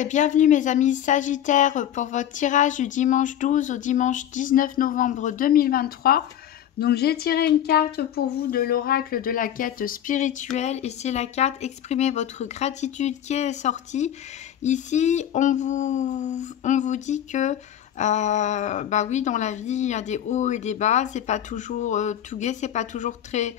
et bienvenue mes amis Sagittaires pour votre tirage du dimanche 12 au dimanche 19 novembre 2023. Donc j'ai tiré une carte pour vous de l'oracle de la quête spirituelle et c'est la carte Exprimez votre gratitude qui est sortie. Ici on vous dit que bah oui, dans la vie il y a des hauts et des bas, c'est pas toujours tout gai, c'est pas toujours très...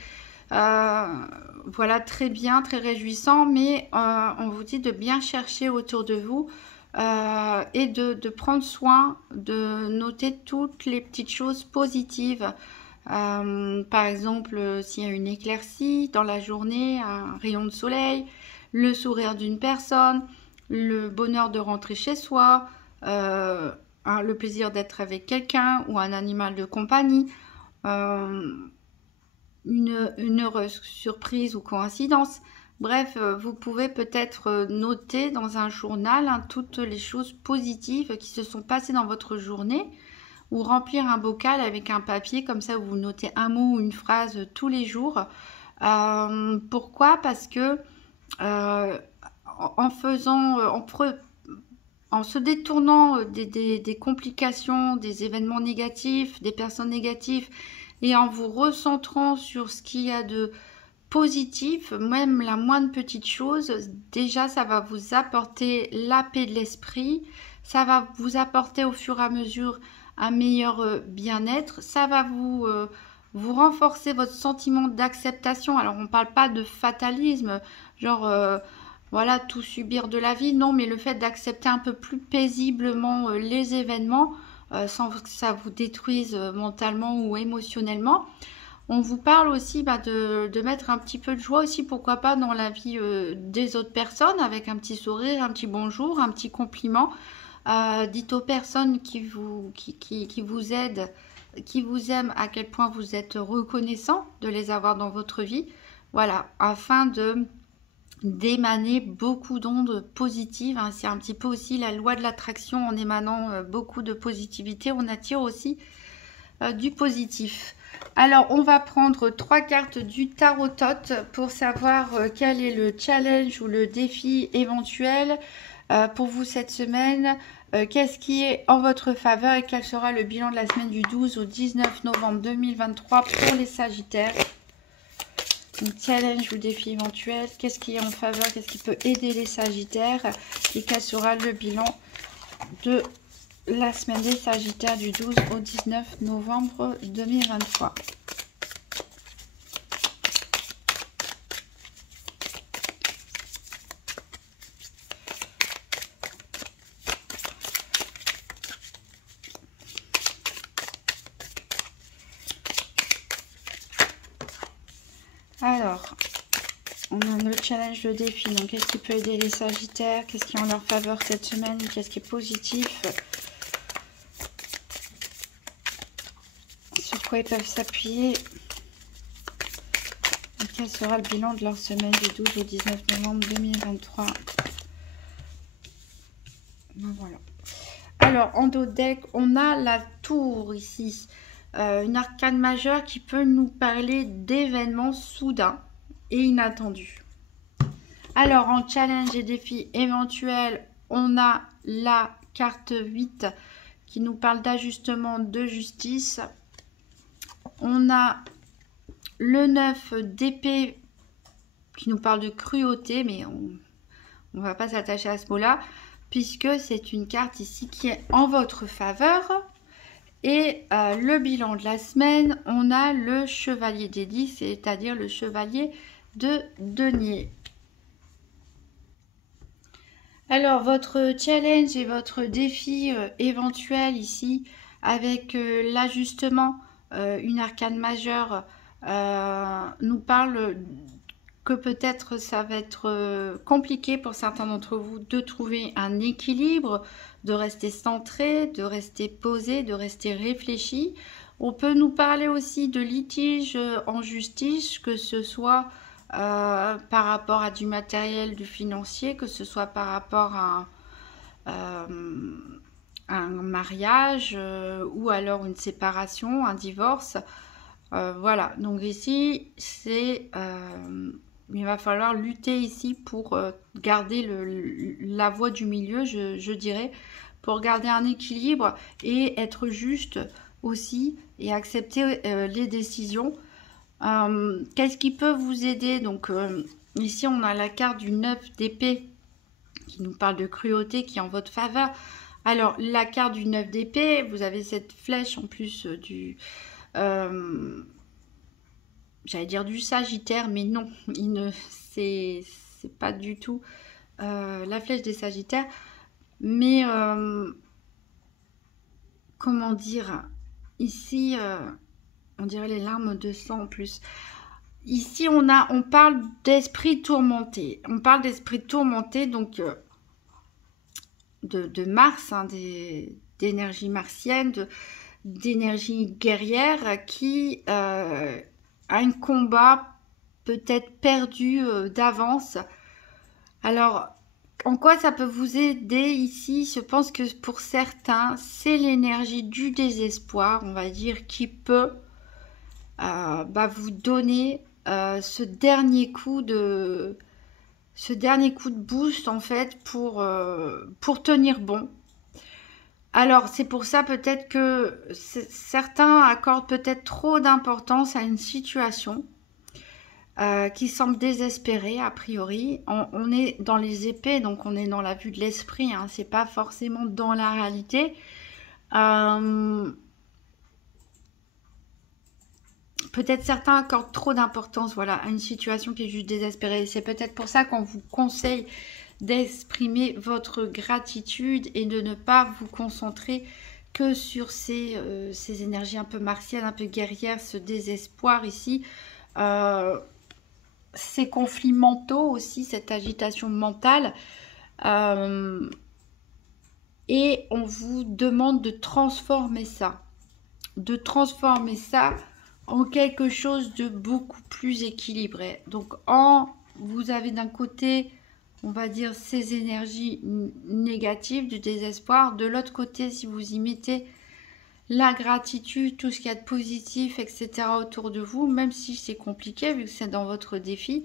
voilà, très bien, très réjouissant, mais on vous dit de bien chercher autour de vous et de prendre soin de noter toutes les petites choses positives. Par exemple, s'il y a une éclaircie dans la journée, un rayon de soleil, le sourire d'une personne, le bonheur de rentrer chez soi, le plaisir d'être avec quelqu'un ou un animal de compagnie. Une heureuse surprise ou coïncidence. Bref, vous pouvez peut-être noter dans un journal toutes les choses positives qui se sont passées dans votre journée ou remplir un bocal avec un papier, comme ça vous notez un mot ou une phrase tous les jours. Pourquoi? Parce que en se détournant des complications, des événements négatifs, des personnes négatives, et en vous recentrant sur ce qu'il y a de positif, même la moindre petite chose, déjà ça va vous apporter la paix de l'esprit, ça va vous apporter au fur et à mesure un meilleur bien-être, ça va vous renforcer votre sentiment d'acceptation. Alors on ne parle pas de fatalisme, genre voilà, tout subir de la vie, non, mais le fait d'accepter un peu plus paisiblement les événements, sans que ça vous détruise mentalement ou émotionnellement. On vous parle aussi de mettre un petit peu de joie aussi, pourquoi pas, dans la vie des autres personnes, avec un petit sourire, un petit bonjour, un petit compliment. Dites aux personnes qui vous aident, qui vous aiment, à quel point vous êtes reconnaissant de les avoir dans votre vie. Voilà, afin d'émaner beaucoup d'ondes positives. C'est un petit peu aussi la loi de l'attraction. En émanant beaucoup de positivité, on attire aussi du positif. Alors on va prendre 3 cartes du tarot-tot pour savoir quel est le challenge ou le défi éventuel pour vous cette semaine. Qu'est-ce qui est en votre faveur et quel sera le bilan de la semaine du 12 au 19 novembre 2023 pour les Sagittaires. Donc, challenge ou défi éventuel, qu'est-ce qui est en faveur, qu'est-ce qui peut aider les Sagittaires et quel sera le bilan de la semaine des Sagittaires du 12 au 19 novembre 2023. Alors, on a le challenge, le défi. Donc, qu'est-ce qui peut aider les Sagittaires? Qu'est-ce qui est en leur faveur cette semaine? Qu'est-ce qui est positif? Sur quoi ils peuvent s'appuyer? Et quel sera le bilan de leur semaine du 12 au 19 novembre 2023? Ben voilà. Alors, en dos deck, on a la tour ici. Une arcane majeure qui peut nous parler d'événements soudains et inattendus. Alors, en challenge et défi éventuel, on a la carte 8 qui nous parle d'ajustement de justice. On a le 9 d'épée qui nous parle de cruauté, mais on ne va pas s'attacher à ce mot-là, puisque c'est une carte ici qui est en votre faveur. Et le bilan de la semaine, on a le chevalier des 10, c'est-à-dire le chevalier de denier. Alors, votre challenge et votre défi éventuel ici, avec l'ajustement, une arcane majeure, nous parle que peut-être ça va être compliqué pour certains d'entre vous de trouver un équilibre, de rester centré, de rester posé, de rester réfléchi. On peut nous parler aussi de litiges en justice, que ce soit par rapport à du matériel, du financier, que ce soit par rapport à un mariage ou alors une séparation, un divorce. Voilà, donc ici c'est il va falloir lutter ici pour garder la voie du milieu, je dirais, pour garder un équilibre et être juste aussi et accepter les décisions. Qu'est-ce qui peut vous aider? Donc ici on a la carte du 9 d'épée qui nous parle de cruauté qui est en votre faveur. Alors la carte du 9 d'épée, vous avez cette flèche en plus du j'allais dire du Sagittaire, mais non, c'est pas du tout la flèche des Sagittaires, mais comment dire, ici on dirait les larmes de sang en plus. Ici on parle d'esprit tourmenté, donc de Mars, hein, d'énergie martienne, d'énergie guerrière qui a un combat peut-être perdu d'avance. Alors, en quoi ça peut vous aider ici? Je pense que pour certains, c'est l'énergie du désespoir, on va dire, qui peut vous donner ce dernier coup de boost en fait pour tenir bon. Alors c'est pour ça peut-être que certains accordent peut-être trop d'importance à une situation qui semble désespérée a priori. On est dans les épées, donc on est dans la vue de l'esprit, hein, c'est pas forcément dans la réalité. Peut-être certains accordent trop d'importance, voilà, à une situation qui est juste désespérée. C'est peut-être pour ça qu'on vous conseille d'exprimer votre gratitude et de ne pas vous concentrer que sur ces énergies un peu martiennes, un peu guerrières, ce désespoir ici, ces conflits mentaux aussi, cette agitation mentale. Et on vous demande de transformer ça en quelque chose de beaucoup plus équilibré. Donc, vous avez d'un côté, on va dire, ces énergies négatives, du désespoir. De l'autre côté, si vous y mettez la gratitude, tout ce qu'il y a de positif, etc. autour de vous, même si c'est compliqué, vu que c'est dans votre défi,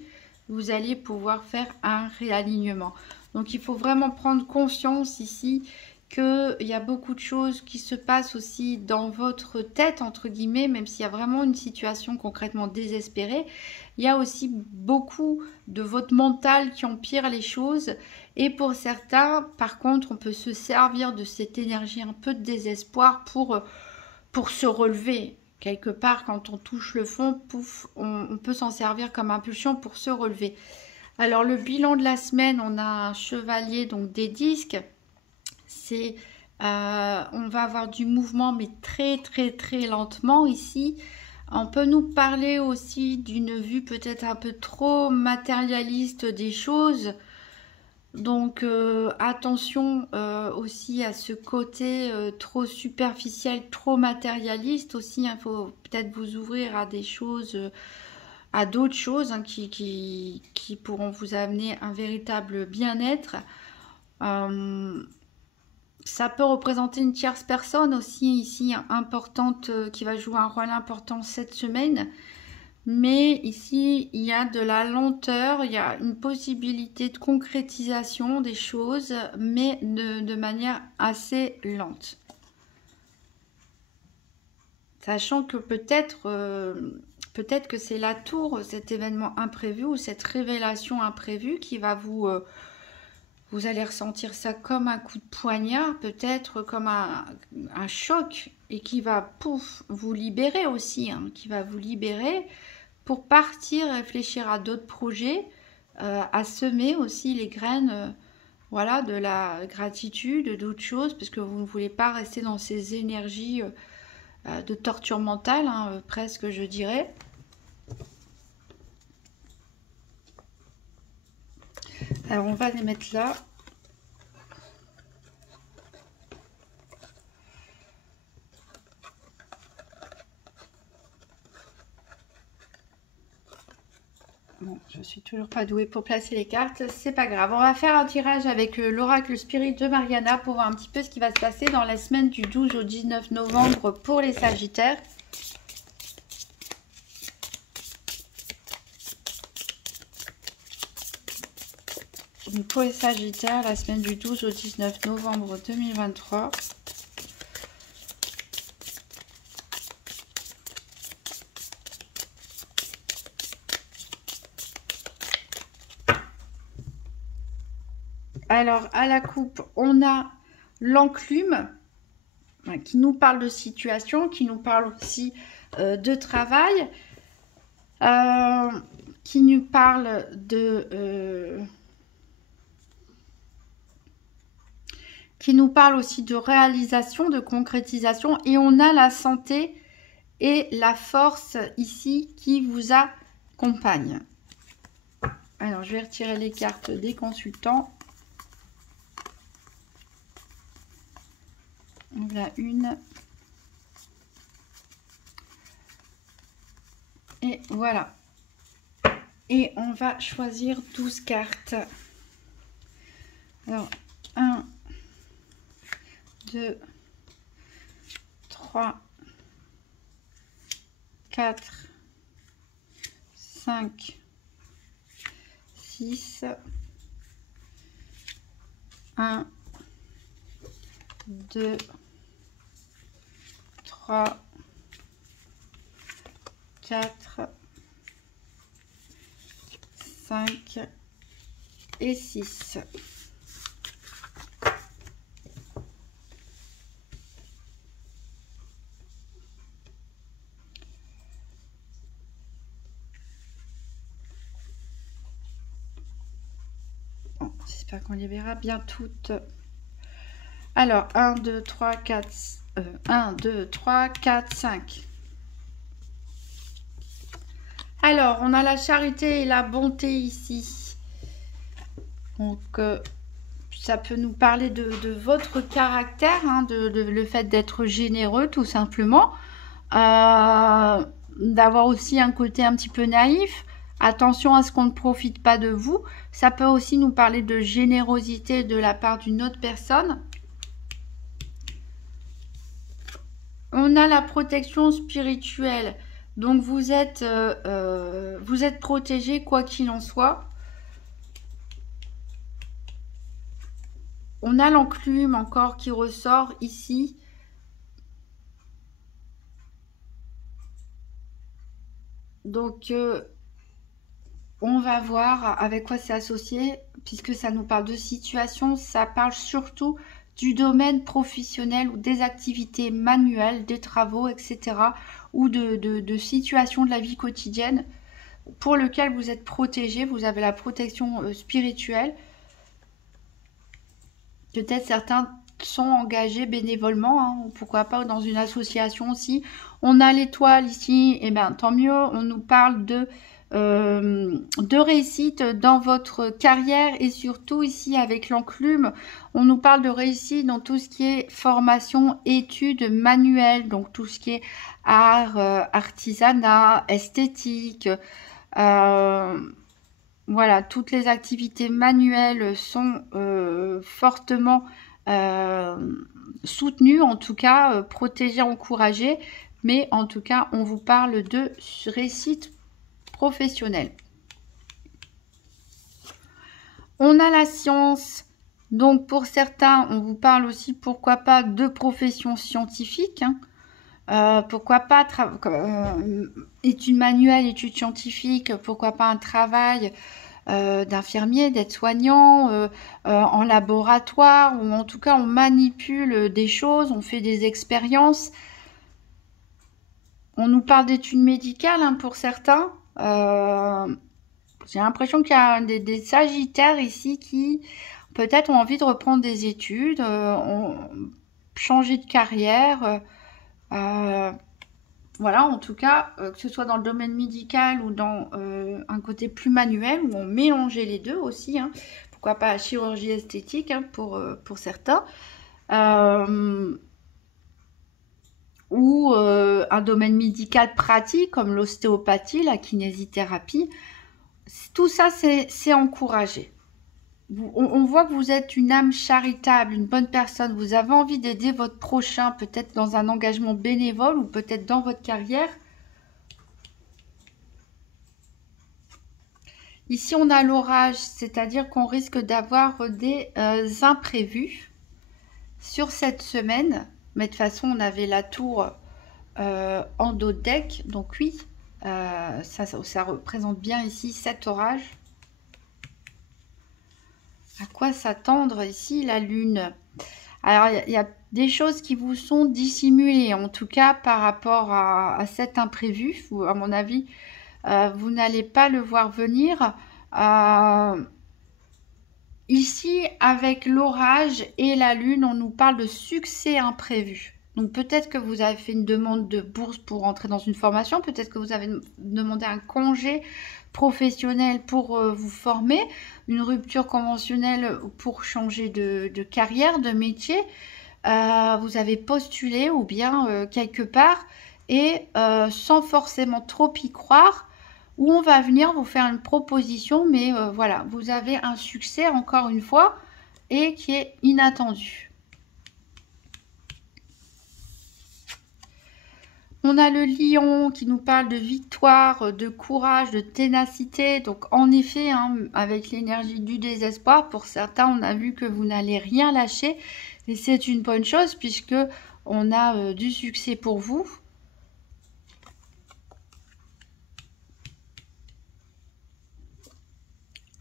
vous allez pouvoir faire un réalignement. Donc, il faut vraiment prendre conscience ici qu'il y a beaucoup de choses qui se passent aussi dans votre tête, entre guillemets, même s'il y a vraiment une situation concrètement désespérée, il y a aussi beaucoup de votre mental qui empire les choses. Et pour certains, par contre, on peut se servir de cette énergie un peu de désespoir pour se relever. Quelque part, quand on touche le fond, pouf, on peut s'en servir comme impulsion pour se relever. Alors, le bilan de la semaine, on a un chevalier, donc des disques. On va avoir du mouvement, mais très très très lentement ici. On peut nous parler aussi d'une vue peut-être un peu trop matérialiste des choses. Donc attention aussi à ce côté trop superficiel, trop matérialiste aussi. Il faut peut-être vous ouvrir à des choses, à d'autres choses hein, qui pourront vous amener un véritable bien-être. Ça peut représenter une tierce personne aussi ici importante qui va jouer un rôle important cette semaine. Mais ici, il y a de la lenteur, il y a une possibilité de concrétisation des choses, mais de manière assez lente. Sachant que peut-être que c'est la tour, cet événement imprévu ou cette révélation imprévue qui va vous allez ressentir ça comme un coup de poignard, peut-être comme un choc, et qui va, pouf, vous libérer aussi, hein, qui va vous libérer pour partir réfléchir à d'autres projets, à semer aussi les graines, voilà, de la gratitude, d'autres choses, parce que vous ne voulez pas rester dans ces énergies de torture mentale, hein, presque, je dirais. Alors, on va les mettre là. Bon, je suis toujours pas douée pour placer les cartes, c'est pas grave. On va faire un tirage avec l'oracle Spirit de Mariana pour voir un petit peu ce qui va se passer dans la semaine du 12 au 19 novembre pour les Sagittaires. Donc pour les Sagittaires, la semaine du 12 au 19 novembre 2023. Alors, à la coupe, on a l'enclume qui nous parle de situation, qui nous parle aussi de travail, qui nous parle de... qui nous parle aussi de réalisation, de concrétisation. Et on a la santé et la force ici qui vous accompagne. Alors, je vais retirer les cartes des consultants. Voilà une. Et voilà. Et on va choisir 12 cartes. Alors, 1, 2, 3, 4, 5, 6, 1, 2, 3, 4, 5 et 6. Bon, j'espère qu'on les verra bien toutes. Alors, 1, 2, 3, 4, 1, 2, 3, 4, 5. Alors, on a la charité et la bonté ici. Donc, ça peut nous parler de votre caractère, hein, le fait d'être généreux, tout simplement. D'avoir aussi un côté un petit peu naïf. Attention à ce qu'on ne profite pas de vous. Ça peut aussi nous parler de générosité de la part d'une autre personne. On a la protection spirituelle. Donc, vous êtes protégé quoi qu'il en soit. On a l'enclume encore qui ressort ici. Donc, on va voir avec quoi c'est associé, puisque ça nous parle de situation. Ça parle surtout du domaine professionnel ou des activités manuelles, des travaux, etc. ou de situations de la vie quotidienne pour lequel vous êtes protégé. Vous avez la protection spirituelle. Peut-être certains sont engagés bénévolement, hein, ou pourquoi pas dans une association aussi. On a l'étoile ici, et bien tant mieux. On nous parle de réussite dans votre carrière et surtout ici avec l'enclume, on nous parle de réussite dans tout ce qui est formation, études manuelles, donc tout ce qui est art, artisanat, esthétique. Voilà, toutes les activités manuelles sont fortement soutenues, en tout cas protégées, encouragées, mais en tout cas on vous parle de réussite professionnelle. On a la science, donc pour certains on vous parle aussi pourquoi pas de profession scientifique, hein. Pourquoi pas études manuelles, études scientifiques, pourquoi pas un travail d'infirmier, d'aide-soignant, en laboratoire, ou en tout cas on manipule des choses, on fait des expériences. On nous parle d'études médicales, hein, pour certains. J'ai l'impression qu'il y a des sagittaires ici qui peut-être ont envie de reprendre des études, changer de carrière. Voilà, en tout cas, que ce soit dans le domaine médical ou dans un côté plus manuel, où on mélangeait les deux aussi, hein. Pourquoi pas la chirurgie esthétique, hein, pour certains. Ou un domaine médical pratique comme l'ostéopathie, la kinésithérapie. Tout ça, c'est encouragé. On voit que vous êtes une âme charitable, une bonne personne. Vous avez envie d'aider votre prochain, peut-être dans un engagement bénévole ou peut-être dans votre carrière. Ici, on a l'orage, c'est-à-dire qu'on risque d'avoir des imprévus sur cette semaine. Mais de toute façon, on avait la tour en dos de deck. Donc oui, ça représente bien ici cet orage. À quoi s'attendre ici, la lune? Alors, il y a des choses qui vous sont dissimulées, en tout cas par rapport à cet imprévu. À mon avis, vous n'allez pas le voir venir. Ici, avec l'orage et la lune, on nous parle de succès imprévu. Donc peut-être que vous avez fait une demande de bourse pour entrer dans une formation, peut-être que vous avez demandé un congé professionnel pour vous former, une rupture conventionnelle pour changer de carrière, de métier. Vous avez postulé ou bien quelque part et sans forcément trop y croire, où on va venir vous faire une proposition, mais voilà, vous avez un succès encore une fois et qui est inattendu. On a le lion qui nous parle de victoire, de courage, de ténacité. Donc en effet, hein, avec l'énergie du désespoir, pour certains, on a vu que vous n'allez rien lâcher. Et c'est une bonne chose puisque on a du succès pour vous.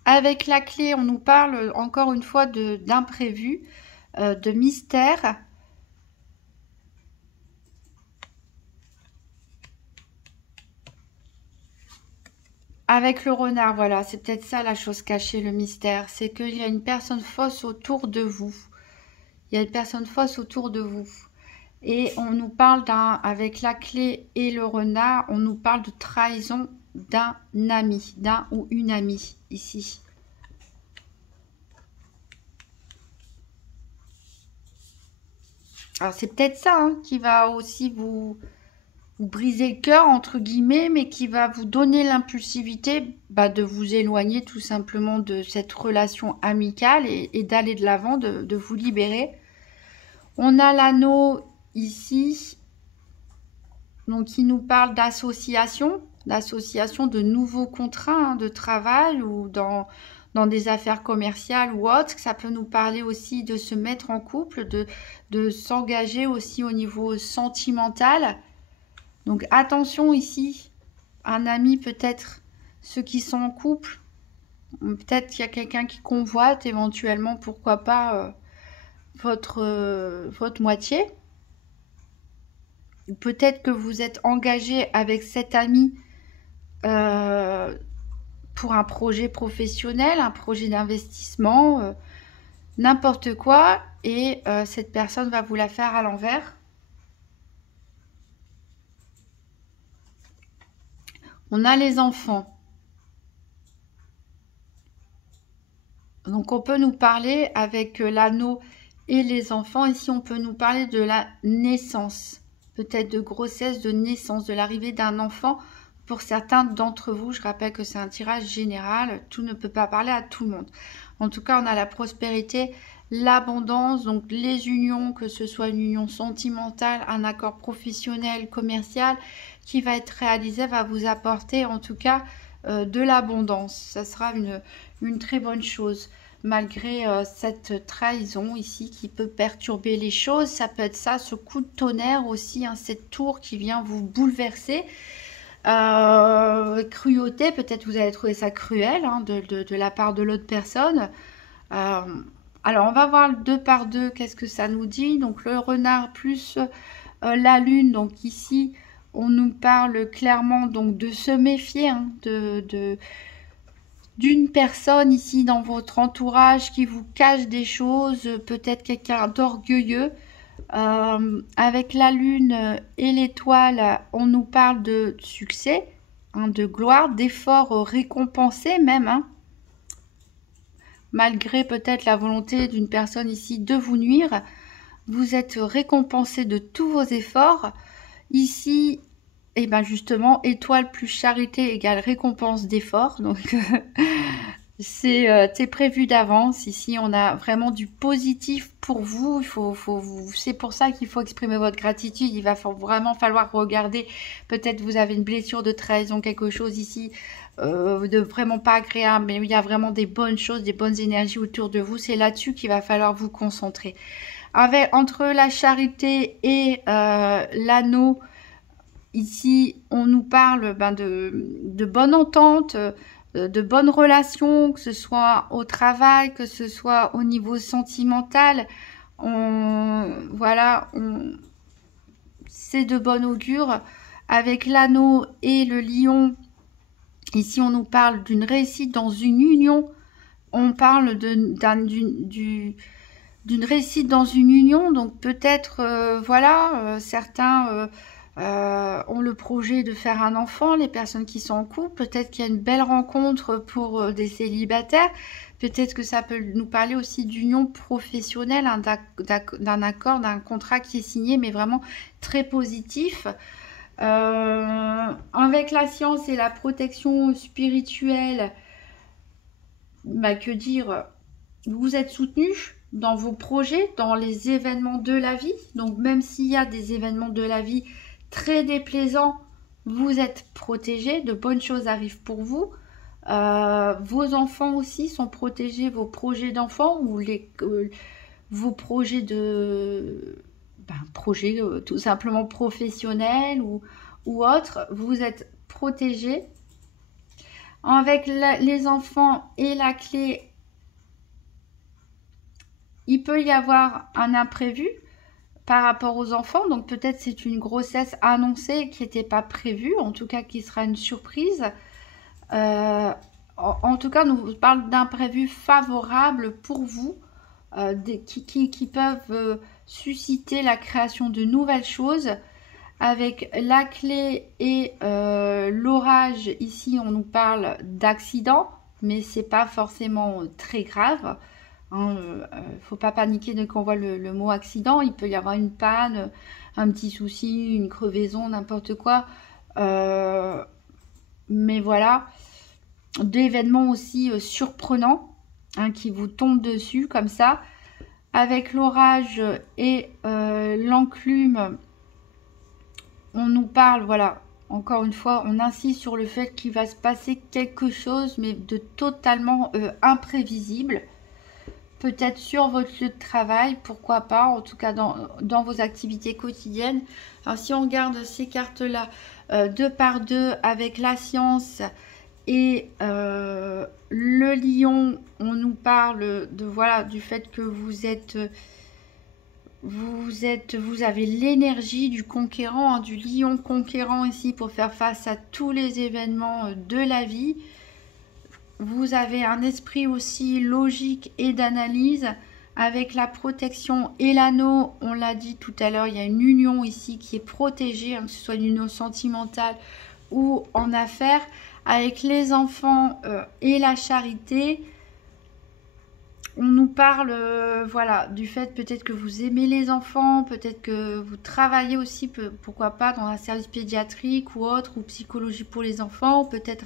Avec la clé, on nous parle encore une fois d'imprévu, de mystère. Avec le renard, voilà, c'est peut-être ça la chose cachée, le mystère. C'est qu'il y a une personne fausse autour de vous. Il y a une personne fausse autour de vous. Et on nous parle avec la clé et le renard, on nous parle de trahison d'un ami, d'un ou une amie, ici. Alors c'est peut-être ça hein, qui va aussi vous briser le cœur, entre guillemets, mais qui va vous donner l'impulsivité de vous éloigner tout simplement de cette relation amicale et d'aller de l'avant, de vous libérer. On a l'anneau ici, donc qui nous parle d'association de nouveaux contrats hein, de travail ou dans des affaires commerciales ou autres. Ça peut nous parler aussi de se mettre en couple, de s'engager aussi au niveau sentimental. Donc attention ici, un ami peut-être, ceux qui sont en couple, peut-être qu'il y a quelqu'un qui convoite éventuellement, pourquoi pas, votre moitié. Peut-être que vous êtes engagé avec cet ami pour un projet professionnel, un projet d'investissement, n'importe quoi, et cette personne va vous la faire à l'envers. On a les enfants. Donc on peut nous parler avec l'anneau et les enfants. Ici on peut nous parler de la naissance. Peut-être de grossesse, de naissance, de l'arrivée d'un enfant. Pour certains d'entre vous, je rappelle que c'est un tirage général. Tout ne peut pas parler à tout le monde. En tout cas, on a la prospérité, l'abondance, donc les unions, que ce soit une union sentimentale, un accord professionnel, commercial, qui va être réalisé, va vous apporter en tout cas de l'abondance. Ça sera une très bonne chose. Malgré cette trahison ici qui peut perturber les choses, ça peut être ça, ce coup de tonnerre aussi, hein, cette tour qui vient vous bouleverser. Cruauté, peut-être vous allez trouver ça cruel hein, de la part de l'autre personne. Alors on va voir le 2 par 2, qu'est-ce que ça nous dit. Donc le renard plus la lune, donc ici on nous parle clairement donc de se méfier hein, d'une personne ici dans votre entourage qui vous cache des choses, peut-être quelqu'un d'orgueilleux. Avec la lune et l'étoile, on nous parle de succès, hein, de gloire, d'efforts récompensés même, hein, malgré peut-être la volonté d'une personne ici de vous nuire. Vous êtes récompensé de tous vos efforts. Ici, et bien justement, étoile plus charité égale récompense d'efforts. Donc, c'est prévu d'avance. Ici, on a vraiment du positif pour vous. C'est pour ça qu'il faut exprimer votre gratitude. Il va vraiment falloir regarder. Peut-être vous avez une blessure de trahison, quelque chose ici de vraiment pas agréable, mais il y a vraiment des bonnes choses, des bonnes énergies autour de vous. C'est là-dessus qu'il va falloir vous concentrer. Entre la charité et l'anneau, ici, on nous parle de bonne entente, de bonnes relations, que ce soit au travail, que ce soit au niveau sentimental. Voilà, c'est de bon augure. Avec l'anneau et le lion, ici, on nous parle d'une réussite dans une union. On parle d'une réussite dans une union. Donc peut-être, voilà, certains ont le projet de faire un enfant, les personnes qui sont en couple. Peut-être qu'il y a une belle rencontre pour des célibataires. Peut-être que ça peut nous parler aussi d'union professionnelle, hein, d'un accord, d'un contrat qui est signé, mais vraiment très positif. Avec la science et la protection spirituelle, que dire, vous êtes soutenu dans vos projets, dans les événements de la vie. Donc même s'il y a des événements de la vie très déplaisants, vous êtes protégé, de bonnes choses arrivent pour vous. Vos enfants aussi sont protégés, vos projets d'enfants ou vos projets tout simplement professionnels ou autres, vous êtes protégés. Avec les enfants et la clé, il peut y avoir un imprévu par rapport aux enfants. Donc peut-être c'est une grossesse annoncée qui n'était pas prévue, en tout cas qui sera une surprise. En tout cas, on nous parle d'imprévus favorables pour vous, qui peuvent susciter la création de nouvelles choses. Avec la clé et l'orage, ici on nous parle d'accident, mais c'est pas forcément très grave. Faut pas paniquer dès qu'on voit le mot accident. Il peut y avoir une panne, un petit souci, une crevaison, n'importe quoi. Mais voilà, d'événements aussi surprenants, hein, qui vous tombent dessus comme ça. Avec l'orage et l'enclume, on nous parle, voilà, encore une fois, on insiste sur le fait qu'il va se passer quelque chose, mais de totalement imprévisible. Peut-être sur votre lieu de travail, pourquoi pas, en tout cas dans vos activités quotidiennes. Alors si on regarde ces cartes-là, 2 par 2 avec la science et le lion, on nous parle du fait que vous avez l'énergie du conquérant, hein, du lion conquérant ici pour faire face à tous les événements de la vie. Vous avez un esprit aussi logique et d'analyse. Avec la protection et l'anneau, on l'a dit tout à l'heure, il y a une union ici qui est protégée, hein, que ce soit une union sentimentale ou en affaires. Avec les enfants et la charité, on nous parle du fait peut-être que vous aimez les enfants, peut-être que vous travaillez aussi, pourquoi pas, dans un service pédiatrique ou autre, ou psychologie pour les enfants, peut-être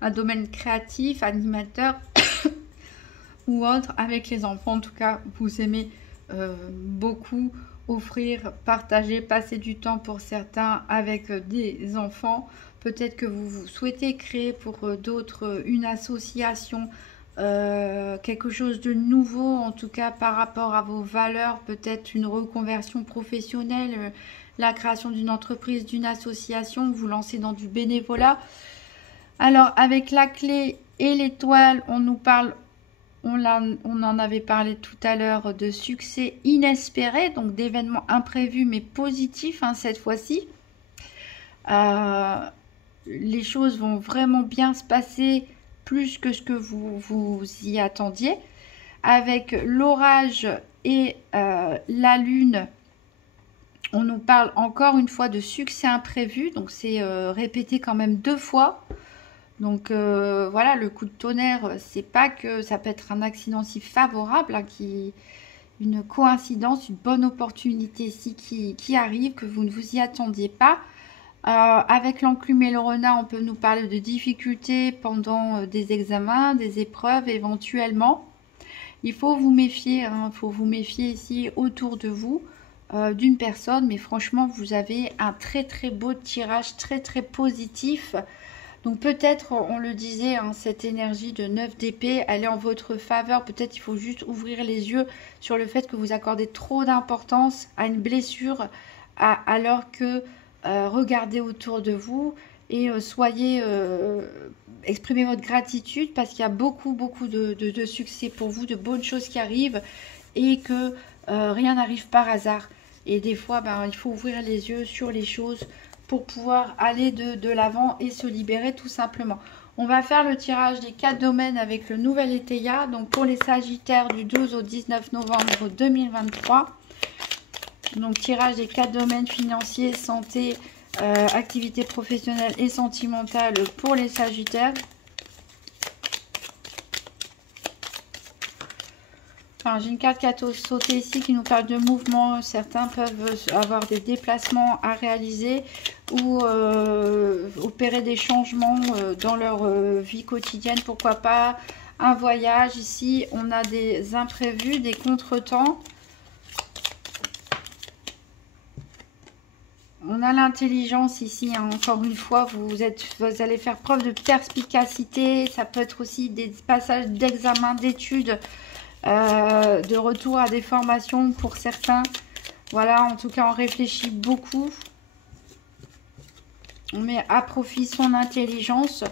un domaine créatif, animateur ou autre. Avec les enfants, en tout cas, vous aimez beaucoup offrir, partager, passer du temps pour certains avec des enfants. Peut-être que vous souhaitez créer pour d'autres une association, quelque chose de nouveau, en tout cas par rapport à vos valeurs, peut-être une reconversion professionnelle, la création d'une entreprise, d'une association, vous lancez dans du bénévolat. Alors avec la clé et l'étoile, on nous parle, on en avait parlé tout à l'heure, de succès inespéré, donc d'événements imprévus mais positifs, hein, cette fois-ci. Les choses vont vraiment bien se passer, plus que ce que vous y attendiez. Avec l'orage et la lune, on nous parle encore une fois de succès imprévu, donc c'est répété quand même 2 fois. Donc voilà, le coup de tonnerre, c'est pas que ça peut être un accident si favorable, hein, une coïncidence, une bonne opportunité ici qui arrive, que vous ne vous y attendiez pas. Avec l'enclume et le renard, on peut nous parler de difficultés pendant des examens, des épreuves éventuellement. Il faut vous méfier, hein, il faut vous méfier ici autour de vous d'une personne, mais franchement vous avez un très très beau tirage, très très positif. Donc peut-être, on le disait, hein, cette énergie de 9 d'épée, elle est en votre faveur. Peut-être il faut juste ouvrir les yeux sur le fait que vous accordez trop d'importance à une blessure, alors que regardez autour de vous et exprimez votre gratitude parce qu'il y a beaucoup de succès pour vous, de bonnes choses qui arrivent et que rien n'arrive par hasard. Et des fois, ben, il faut ouvrir les yeux sur les choses pour pouvoir aller de l'avant et se libérer tout simplement. On va faire le tirage des 4 domaines avec le nouvel Étéia. Donc pour les Sagittaires du 12 au 19 novembre 2023. Donc tirage des 4 domaines financiers, santé, activité professionnelle et sentimentale pour les Sagittaires. Alors, j'ai une carte qui a sauté ici qui nous parle de mouvement. Certains peuvent avoir des déplacements à réaliser ou opérer des changements dans leur vie quotidienne. Pourquoi pas un voyage. Ici, on a des imprévus, des contretemps. On a l'intelligence ici, hein. Encore une fois, vous allez faire preuve de perspicacité. Ça peut être aussi des passages d'examen, d'études. De retour à des formations pour certains. Voilà, en tout cas, on réfléchit beaucoup. On met à profit son intelligence.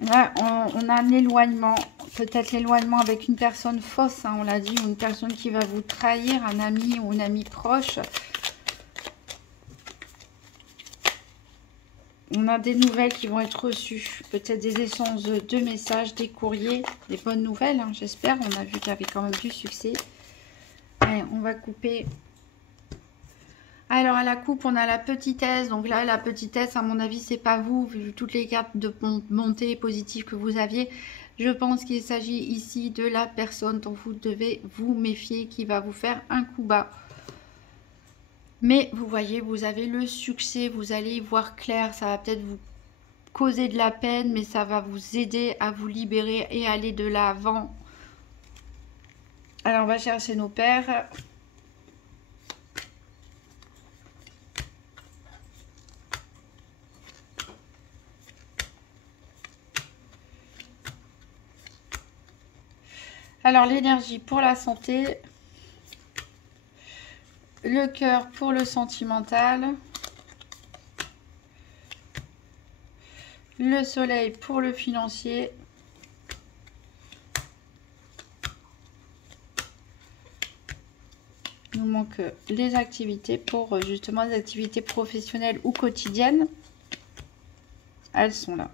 Là, on a un éloignement. Peut-être l'éloignement avec une personne fausse, hein, on l'a dit, ou une personne qui va vous trahir, un ami ou une amie proche. On a des nouvelles qui vont être reçues. Peut-être des essences de messages, des courriers, des bonnes nouvelles, hein, j'espère. On a vu qu'il y avait quand même du succès. Allez, on va couper. Alors, à la coupe, on a la petitesse. Donc là, la petitesse, à mon avis, c'est pas vous. Vu toutes les cartes de montée positives que vous aviez, je pense qu'il s'agit ici de la personne dont vous devez vous méfier, qui va vous faire un coup bas. Mais vous voyez, vous avez le succès, vous allez y voir clair, ça va peut-être vous causer de la peine, mais ça va vous aider à vous libérer et aller de l'avant. Alors, on va chercher nos paires. Alors, l'énergie pour la santé. Le cœur pour le sentimental. Le soleil pour le financier. Il nous manque les activités pour justement les activités professionnelles ou quotidiennes. Elles sont là.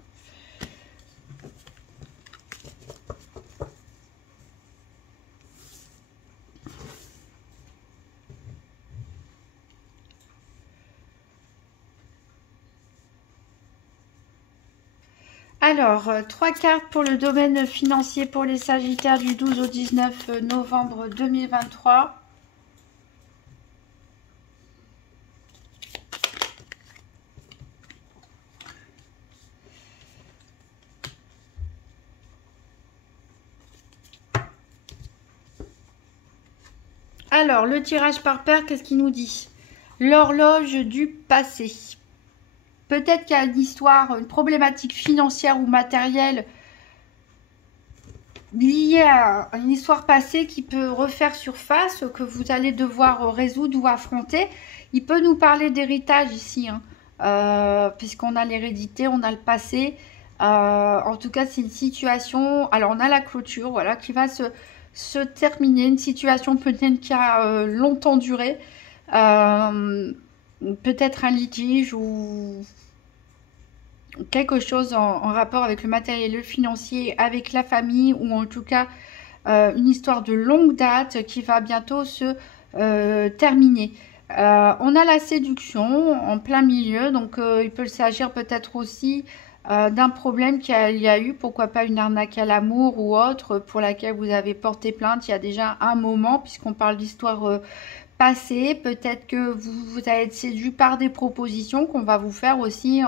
Alors, 3 cartes pour le domaine financier pour les Sagittaires du 12 au 19 novembre 2023. Alors, le tirage par paire, qu'est-ce qu'il nous dit? L'horloge du passé. Peut-être qu'il y a une histoire, une problématique financière ou matérielle liée à une histoire passée qui peut refaire surface, que vous allez devoir résoudre ou affronter. Il peut nous parler d'héritage ici, hein, puisqu'on a l'hérédité, on a le passé. En tout cas, c'est une situation... Alors, on a la clôture, voilà, qui va se terminer. Une situation peut-être qui a longtemps duré. Peut-être un litige ou quelque chose en rapport avec le matériel, le financier, avec la famille, ou en tout cas une histoire de longue date qui va bientôt se terminer. On a la séduction en plein milieu, donc il peut s'agir peut-être aussi d'un problème qu'il y a eu, pourquoi pas une arnaque à l'amour ou autre, pour laquelle vous avez porté plainte il y a déjà un moment, puisqu'on parle d'histoire passée. Peut-être que vous allez être séduit par des propositions qu'on va vous faire aussi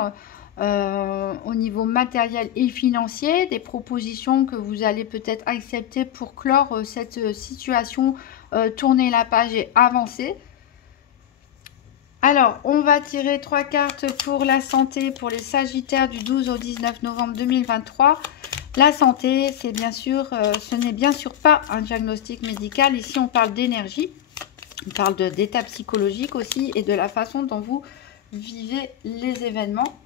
au niveau matériel et financier, des propositions que vous allez peut-être accepter pour clore cette situation, tourner la page et avancer. Alors, on va tirer 3 cartes pour la santé, pour les Sagittaires du 12 au 19 novembre 2023. La santé, c'est bien sûr, ce n'est bien sûr pas un diagnostic médical. Ici, on parle d'énergie, on parle d'état psychologique aussi et de la façon dont vous vivez les événements.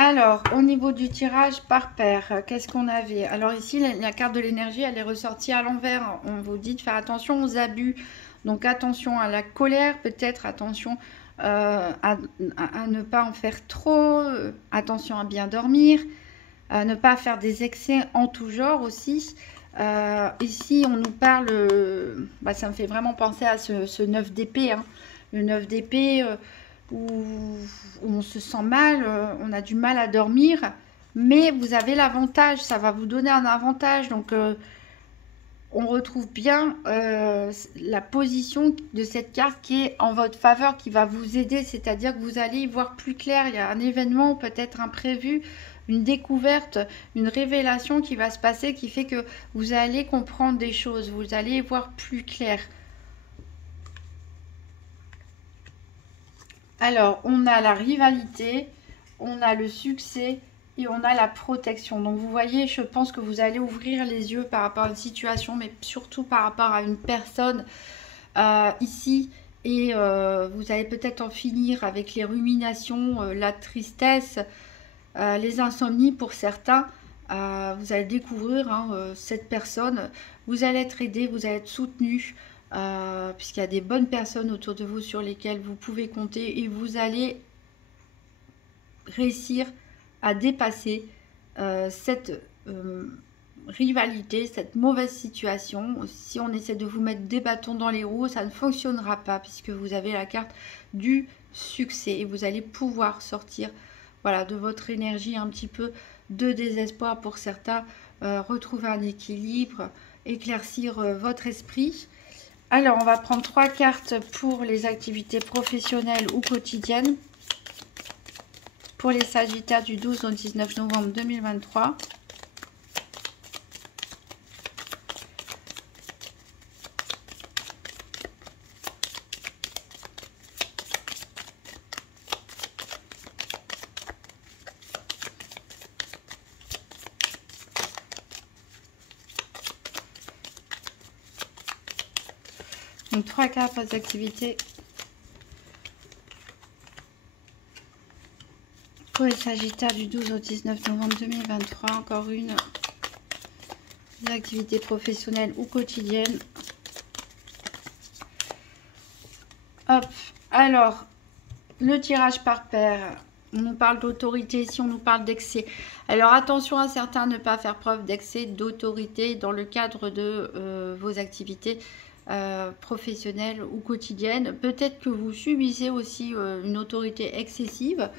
Alors, au niveau du tirage par paire, qu'est-ce qu'on avait? Alors ici, la carte de l'énergie, elle est ressortie à l'envers. On vous dit de faire attention aux abus. Donc attention à la colère, peut-être attention à ne pas en faire trop. Attention à bien dormir. À ne pas faire des excès en tout genre aussi. Ici, on nous parle... ça me fait vraiment penser à ce 9 d'épée. Hein. Le 9 d'épée... où on se sent mal, on a du mal à dormir, mais vous avez l'avantage, ça va vous donner un avantage. Donc, on retrouve bien la position de cette carte qui est en votre faveur, qui va vous aider, c'est-à-dire que vous allez y voir plus clair. Il y a un événement, peut-être imprévu, une découverte, une révélation qui va se passer, qui fait que vous allez comprendre des choses, vous allez y voir plus clair. Alors, on a la rivalité, on a le succès et on a la protection. Donc, vous voyez, je pense que vous allez ouvrir les yeux par rapport à une situation, mais surtout par rapport à une personne ici. Et vous allez peut-être en finir avec les ruminations, la tristesse, les insomnies pour certains. Vous allez découvrir cette personne. Vous allez être aidé, vous allez être soutenu. Puisqu'il y a des bonnes personnes autour de vous sur lesquelles vous pouvez compter et vous allez réussir à dépasser cette rivalité, cette mauvaise situation. Si on essaie de vous mettre des bâtons dans les roues, ça ne fonctionnera pas puisque vous avez la carte du succès et vous allez pouvoir sortir de votre énergie un petit peu de désespoir pour certains, retrouver un équilibre, éclaircir votre esprit. Alors, on va prendre 3 cartes pour les activités professionnelles ou quotidiennes. Pour les Sagittaires du 12 au 19 novembre 2023. Donc 3 cartes pour les activités pour les Sagittaires du 12 au 19 novembre 2023. Encore une. Des activités professionnelles ou quotidiennes. Hop. Alors, le tirage par paire. On nous parle d'autorité, ici on nous parle d'excès. Alors attention à certains, ne pas faire preuve d'excès d'autorité dans le cadre de vos activités professionnelles ou quotidiennes. Peut-être que vous subissez aussi une autorité excessive.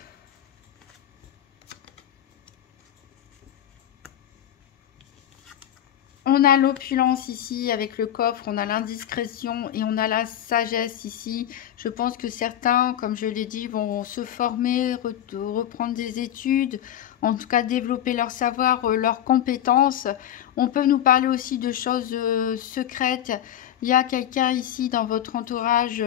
On a l'opulence ici avec le coffre, on a l'indiscrétion et on a la sagesse ici. Je pense que certains, comme je l'ai dit, vont se former, reprendre des études, en tout cas développer leur savoir, leurs compétences. On peut nous parler aussi de choses secrètes. Il y a quelqu'un ici dans votre entourage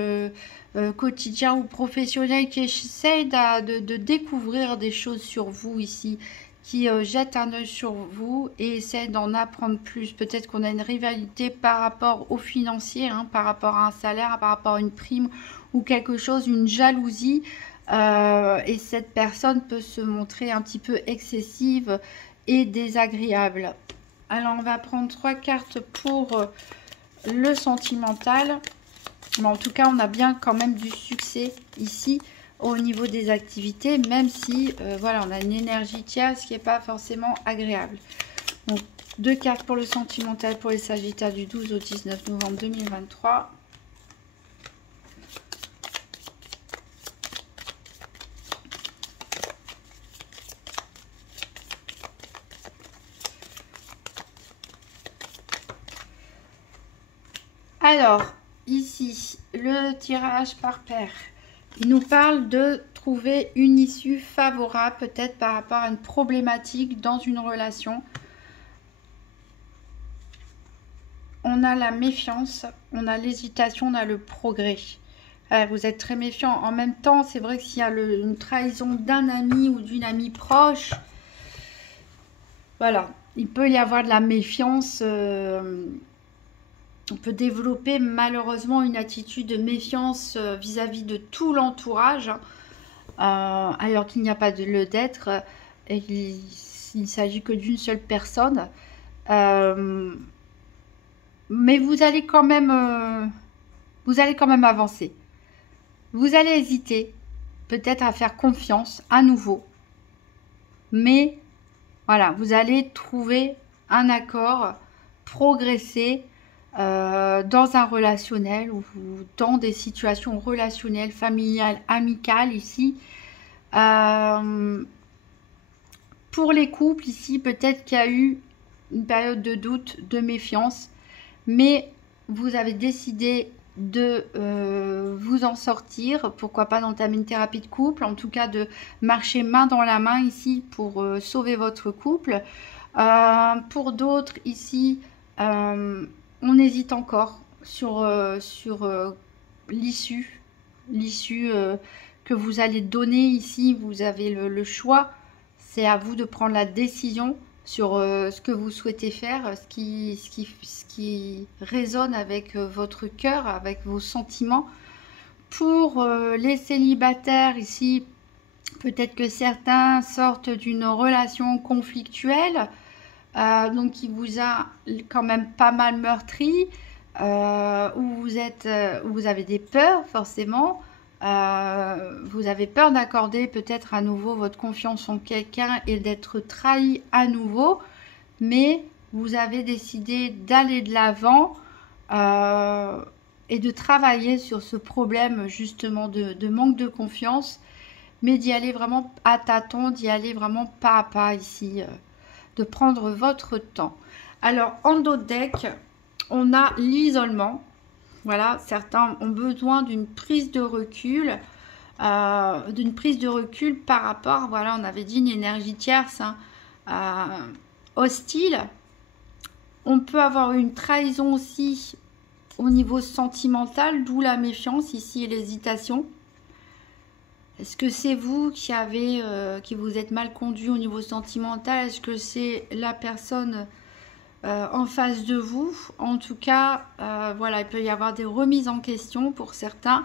quotidien ou professionnel qui essaye de découvrir des choses sur vous ici, qui jette un œil sur vous et essaie d'en apprendre plus. Peut-être qu'on a une rivalité par rapport au financier, par rapport à un salaire, par rapport à une prime ou quelque chose, une jalousie. Et cette personne peut se montrer un petit peu excessive et désagréable. Alors, on va prendre 3 cartes pour le sentimental. Mais en tout cas, on a bien quand même du succès ici au niveau des activités, même si voilà, on a une énergie tierce qui n'est pas forcément agréable. Donc 2 cartes pour le sentimental pour les Sagittaires du 12 au 19 novembre 2023. Alors, ici, le tirage par paire. Il nous parle de trouver une issue favorable, peut-être par rapport à une problématique dans une relation. On a la méfiance, on a l'hésitation, on a le progrès. Vous êtes très méfiant. En même temps, c'est vrai que s'il y a une trahison d'un ami ou d'une amie proche, voilà, il peut y avoir de la méfiance. On peut développer malheureusement une attitude de méfiance vis-à-vis de tout l'entourage, alors qu'il n'y a pas de lieu d'être et qu'il ne s'agit que d'une seule personne. Mais vous allez quand même avancer. Vous allez hésiter, peut-être à faire confiance à nouveau. Mais voilà, vous allez trouver un accord, progresser dans un relationnel ou dans des situations relationnelles, familiales, amicales ici. Pour les couples ici, peut-être qu'il y a eu une période de doute, de méfiance, mais vous avez décidé de vous en sortir, pourquoi pas d'entamer une thérapie de couple, en tout cas de marcher main dans la main ici pour sauver votre couple. Pour d'autres ici, on hésite encore sur l'issue que vous allez donner ici. Vous avez le choix, c'est à vous de prendre la décision sur ce que vous souhaitez faire, ce qui résonne avec votre cœur, avec vos sentiments. Pour les célibataires ici, peut-être que certains sortent d'une relation conflictuelle, donc qui vous a quand même pas mal meurtri, où vous avez des peurs forcément. Vous avez peur d'accorder peut-être à nouveau votre confiance en quelqu'un et d'être trahi à nouveau, mais vous avez décidé d'aller de l'avant et de travailler sur ce problème justement de manque de confiance, mais d'y aller vraiment à tâtons, d'y aller vraiment pas à pas ici, de prendre votre temps. Alors en dos de deck, on a l'isolement. Voilà, certains ont besoin d'une prise de recul, par rapport, voilà, on avait dit une énergie tierce, hostile. On peut avoir une trahison aussi au niveau sentimental, d'où la méfiance ici et l'hésitation. Est-ce que c'est vous qui vous êtes mal conduit au niveau sentimental? Est-ce que c'est la personne en face de vous? En tout cas, voilà, il peut y avoir des remises en question pour certains.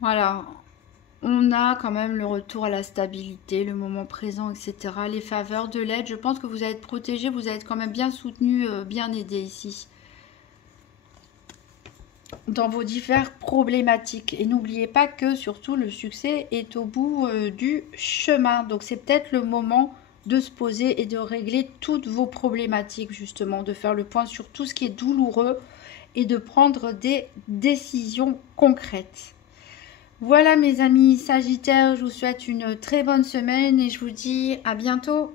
Voilà, on a quand même le retour à la stabilité, le moment présent, etc. Les faveurs de l'aide. Je pense que vous allez être protégé, vous allez être quand même bien soutenu, bien aidé ici dans vos diverses problématiques. Et n'oubliez pas que surtout le succès est au bout du chemin. Donc c'est peut-être le moment de se poser et de régler toutes vos problématiques, justement, de faire le point sur tout ce qui est douloureux et de prendre des décisions concrètes. Voilà mes amis Sagittaires, je vous souhaite une très bonne semaine et je vous dis à bientôt.